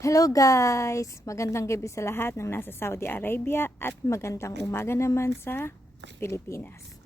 Hello guys! Magandang gabi sa lahat ng nasa Saudi Arabia at magandang umaga naman sa Pilipinas.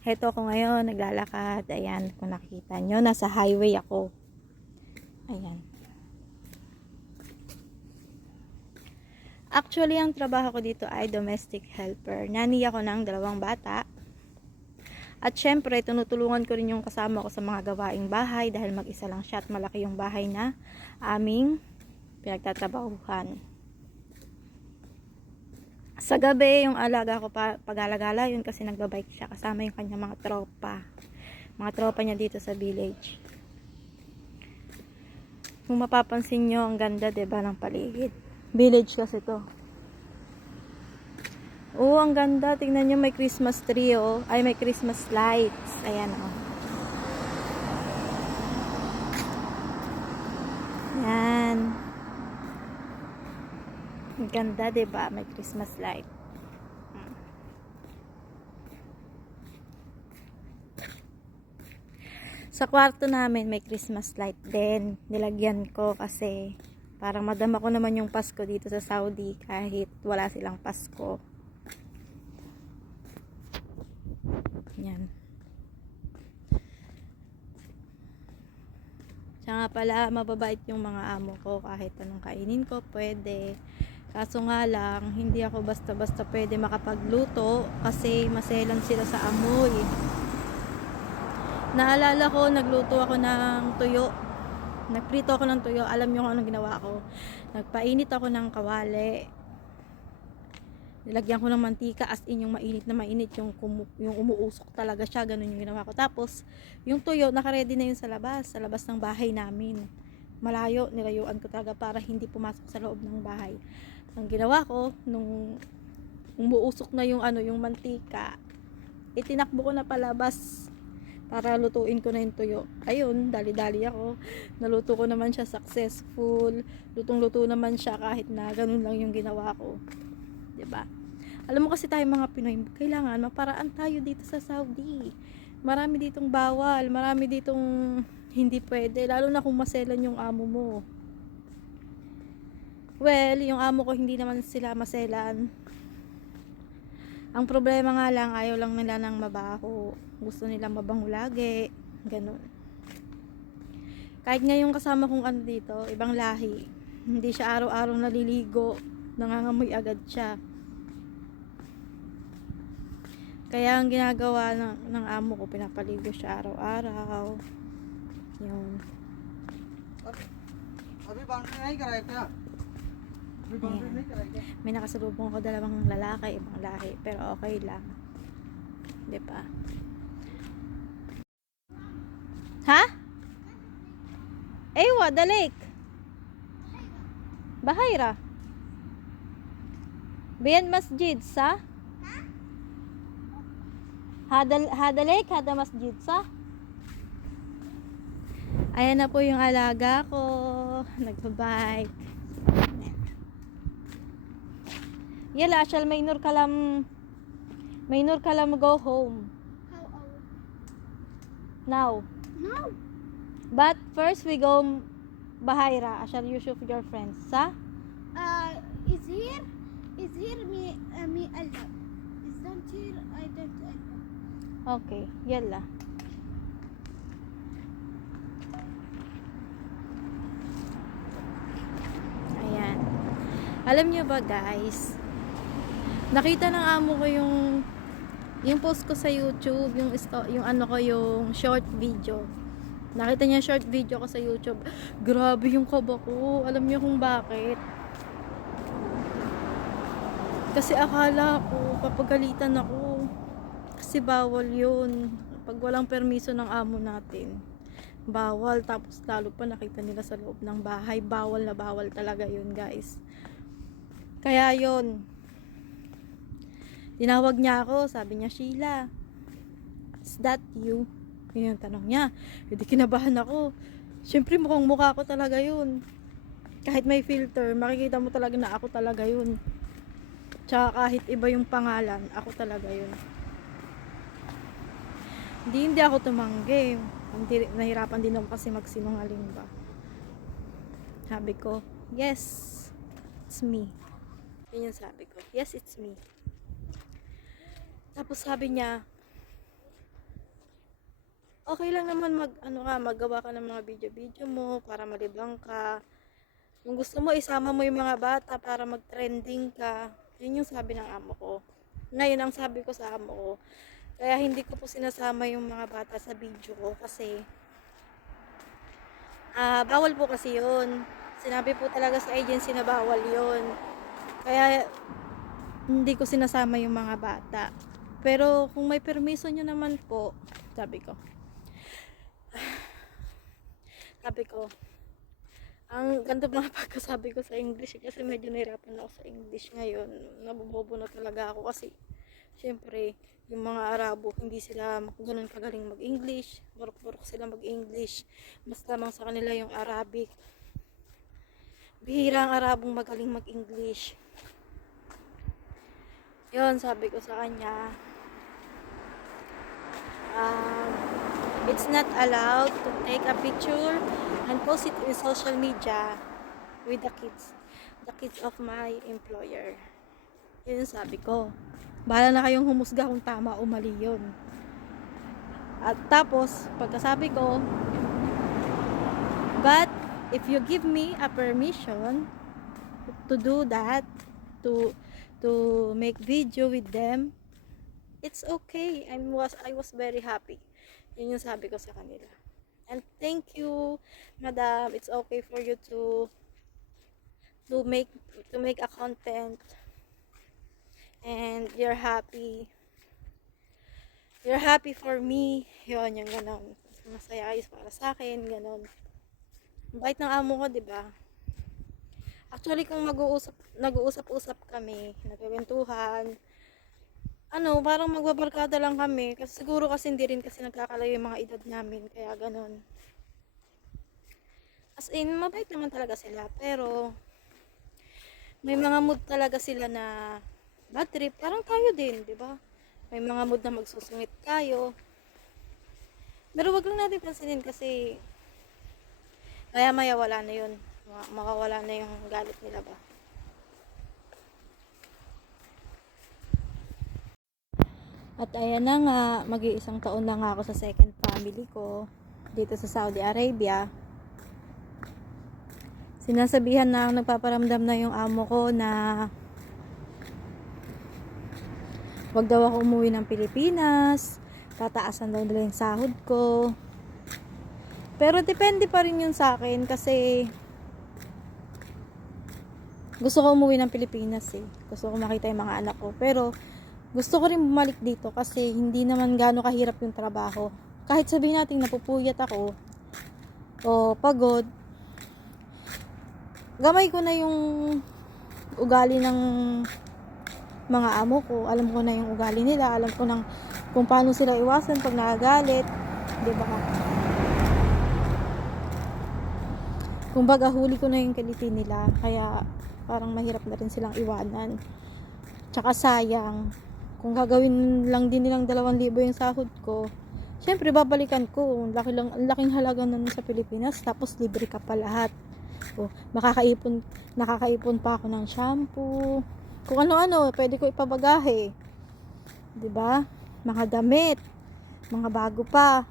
Heto ako ngayon, naglalakad. Ayan, kung nakikita nyo, nasa highway ako. Ayan. Actually, ang trabaho ko dito ay domestic helper. Nani ako ng 2 bata. At syempre, tinutulungan ko rin yung kasama ko sa mga gawaing bahay dahil mag-isa lang siya at malaki yung bahay na aming pinagtatrabahuhan. Sa gabi, yung alaga ko pag-alagala, yun kasi nagbabike siya kasama yung kanyang mga tropa. Mga tropa niya dito sa village. Kung mapapansin nyo, ang ganda, diba, ng paligid. Village kasi to. Oh, ang ganda. Tingnan nyo, may Christmas tree, oh. Ay, may Christmas lights. Ayan, oh. Ayan. Ang ganda, diba? May Christmas light. Sa kwarto namin, may Christmas light din. Nilagyan ko kasi parang madama ko naman yung Pasko dito sa Saudi kahit wala silang Pasko. Yan. Siya nga pala, mababait yung mga amo ko. Kahit anong kainin ko, pwede. Kaso nga lang, hindi ako basta-basta pwede makapagluto kasi maselan sila sa amoy. Naalala ko, nagluto ako ng tuyo. Nagprito ako ng tuyo. Alam niyo kung anong ginawa ko. Nagpainit ako ng kawali. Nilagyan ko ng mantika, as in yung mainit na mainit, yung umuusok talaga siya, ganun yung ginawa ko. Tapos, yung tuyo, nakaredy na yun sa labas ng bahay namin. Malayo, nilayuan ko talaga para hindi pumasok sa loob ng bahay. Ang ginawa ko, nung umuusok na yung yung mantika, itinakbo ko na palabas para lutuin ko na yung tuyo. Ayun, dali-dali ako. Naluto ko naman siya successful. Lutong-luto naman siya kahit na ganun lang yung ginawa ko. Diba? Alam mo kasi tayo mga Pinoy, kailangan maparaan tayo dito sa Saudi. Marami ditong bawal, marami ditong hindi pwede, lalo na kung maselan yung amo mo. Well, yung amo ko hindi naman sila maselan. Ang problema nga lang, ayaw lang nila ng mabaho. Gusto nila mabango lagi. Ganun. Kahit nga yung kasama kong dito, ibang lahi. Hindi siya araw-araw naliligo. Nangangamoy agad siya. Kaya ang ginagawa ng amo ko, pinapaligo siya araw-araw. Yun. May nakasalubong ako 2 lalaki, ibang lahi. Pero okay lang. Diba? Ha? Ewa, the lake. Bahayra. Bayan masjid sa? Hada lake, hada masjid sa? Ayan na po yung alaga ko. Nagbabike. Yala, shall may nur kalam go home. How old? Now. No. But first we go Bahayra. Shall you show your friends sa? Is here me Allah. Is not here I don't Allah. Okay, yala. Ayan. Alam niyo ba guys, nakita ng amo ko yung post ko sa YouTube, yung short video. Nakita niya short video ko sa YouTube. Grabe yung kaba ko. Alam niyo kung bakit? Kasi akala ko papagalitan ako. Kasi bawal yun. Pag walang permiso ng amo natin, bawal. Tapos lalo pa nakita nila sa loob ng bahay. Bawal na bawal talaga yun guys. Kaya yun, tinawag niya ako. Sabi niya, Sheila, is that you? Yun yung tanong niya. Hindi, kinabahan ako. Siyempre mukhang mukha ko talaga yun. Kahit may filter, makikita mo talaga na ako talaga yun. Tsaka kahit iba yung pangalan, ako talaga yun. Hindi ako tumanggi. Nahirapan din ako kasi magsinungaling ba. Sabi ko, yes, it's me. Yun yung sabi ko, yes, it's me. Tapos sabi niya, okay lang naman maggawa ka ng mga video-video mo para malibang ka. Kung gusto mo, isama mo yung mga bata para mag-trending ka. Yun yung sabi ng amo ko. Ngayon, ang sabi ko sa amo ko, kaya hindi ko po sinasama yung mga bata sa video ko kasi bawal po kasi yun. Sinabi po talaga sa agency na bawal yun. Kaya hindi ko sinasama yung mga bata. Pero kung may permiso nyo naman po, sabi ko, ang ganda mga pagkasabi ko sa English kasi medyo nahirapan ako sa English ngayon. Nabobobo na talaga ako kasi syempre yung mga Arabo hindi sila ganun kagaling mag-English. Burok-burok sila mag-English. Mas lamang sa kanila yung Arabic. Bihira ang Arabong magaling mag-English. Yun, sabi ko sa kanya, it's not allowed to take a picture and post it in social media with the kids of my employer. Yun yung sabi ko. Bahala na kayong humusga kung tama o mali yun. At tapos, pagkasabi ko, but if you give me a permission to do that, to make video with them, it's okay. I was very happy. Yun yung sabi ko sa kanila. And thank you, madam. It's okay for you to make a content. And you're happy. You're happy for me. Yun, yung ganon. Masaya ayos para sa akin, ganon. Bait ng amo ko, di ba? Actually, kung nag-uusap-usap kami, nagkwentuhan, parang magbabarkada lang kami. Kasi siguro kasi hindi rin kasi nagkakalayo yung mga edad namin. Kaya ganon. As in, mabait naman talaga sila. Pero, may mga mood talaga sila na bad trip. Parang tayo din, di ba? May mga mood na magsusungit tayo. Pero wag lang natin pansinin kasi maya-maya wala na yun. Makawala na yung galit nila ba. At ayan na nga, mag-iisang taon na nga ako sa second family ko dito sa Saudi Arabia. Sinasabihan na nagpaparamdam na yung amo ko na wag daw ako umuwi ng Pilipinas, tataasan daw nila yung sahod ko. Pero depende pa rin yun sa akin kasi gusto ko umuwi ng Pilipinas eh. Gusto ko makita yung mga anak ko. Pero gusto ko rin bumalik dito kasi hindi naman gaano kahirap yung trabaho. Kahit sabihin natin napupuyat ako o pagod, gamay ko na yung ugali ng mga amo ko. Alam ko na yung ugali nila. Alam ko nang kung paano sila iwasan pag nagagalit. Diba? Kumbaga, huli ko na yung kiliti nila. Kaya, parang mahirap na rin silang iwanan. Tsaka sayang. Kung gagawin lang din nilang 2,000 yung sahod ko, syempre, babalikan ko. Ang laking halaga nun sa Pilipinas. Tapos, libre ka pa lahat. O, nakakaipon pa ako ng shampoo. Kung ano-ano, pwede ko ipabagahe. 'Di ba? Mga damit, mga bago pa.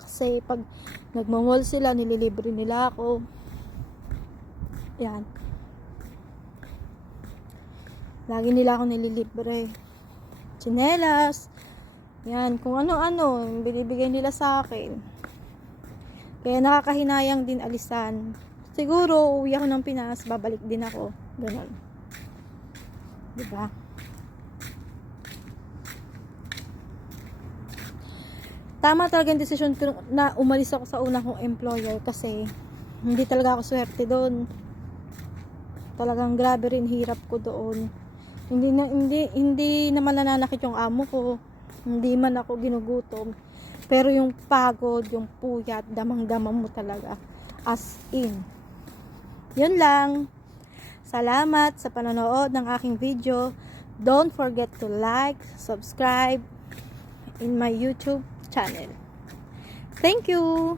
Kasi pag nagmo-mall sila, nililibre nila ako. Yan. Lagi nila ako nililibre. Tsinelas. Yan, kung ano-ano, binibigay nila sa akin. Kaya nakakahinayang din alisan. Siguro, uwi ako ng Pinas, babalik din ako. Ganon. Diba? Tama talaga yung desisyon ko na umalis ako sa una kong employer kasi hindi talaga ako swerte doon. Talagang grabe rin hirap ko doon. Hindi naman nananakit yung amo ko. Hindi man ako ginugutom. Pero yung pagod, yung puyat, damang-damang mo talaga. As in. Yun lang. Salamat sa panonood ng aking video. Don't forget to like, subscribe in my YouTube channel. Thank you!